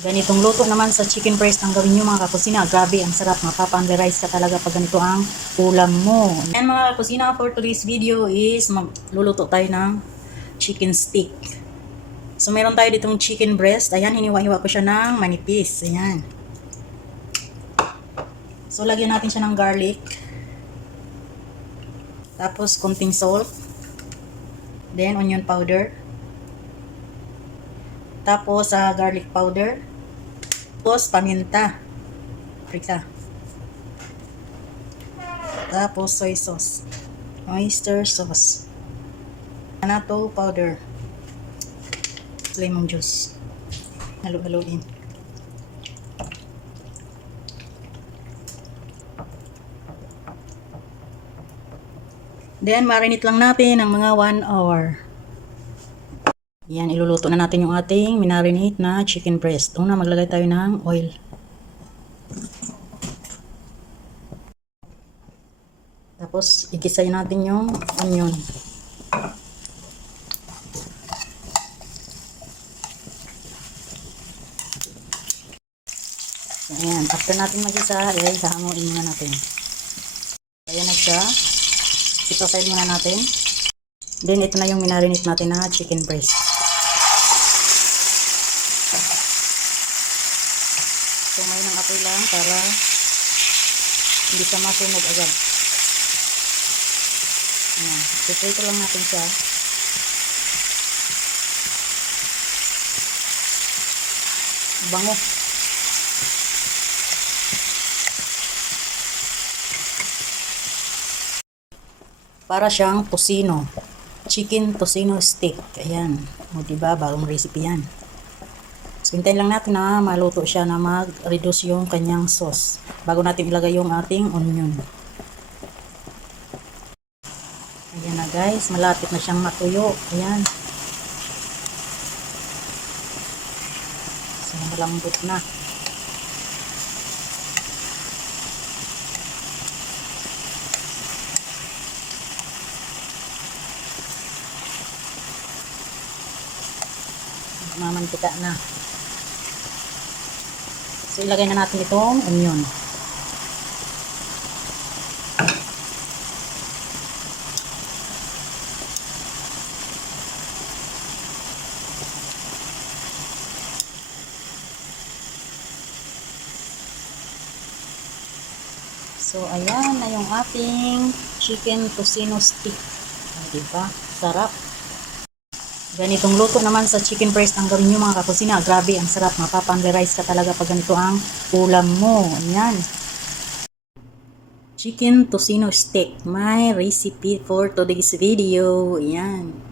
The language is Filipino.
Ganitong luto naman sa chicken breast ang gawin nyo mga kakusina. Grabe, ang sarap. Mapapa-underize ka talaga pag ganito ang ulam mo. And mga kakusina, for today's video is magluluto tayo ng chicken stick. So meron tayo ditong chicken breast. Ayan, hiniwa-hiwa ko siya ng manipis. Ayan. So lagyan natin siya ng garlic. Tapos konting salt. Then onion powder. Tapos garlic powder. Tapos paminta. Paprika. Tapos soy sauce. Oyster sauce. Anato powder. Lemon juice. Halo-haloin. Then marinate lang natin ng mga 1 hour. Yan, iluluto na natin yung ating minarinate na chicken breast. Una, maglagay tayo ng oil. Tapos, igisayin natin yung onion. Ayan, after natin magisa, ay hahanguin muna natin. Ayan na siya. Ito side muna natin. Then, ito na yung minarinate natin na chicken breast. Sumay ng apoy lang para hindi siya masunog agad. Ayan. Iprito lang natin siya. Bango. Para siyang tocino. Chicken tocino stick. Ayan. O diba, bagong recipe yan. So, hintayin lang natin na maluto siya na mag-reduce yung kanyang sauce bago natin ilagay yung ating onion. Ayan na guys, malapit na siyang matuyo. Ayan. So, malambot na. Mamantika na. So, ilagay na natin itong onion. So, ayan na yung ating chicken tocino stick. Diba? Sarap. Ganitong luto naman sa chicken breast ang gawin nyo mga kakusina. Grabe, ang sarap. Mapapa-underize ka talaga pag ganito ang ulam mo. Ayan. Chicken tocino stick. My recipe for today's video. Ayan.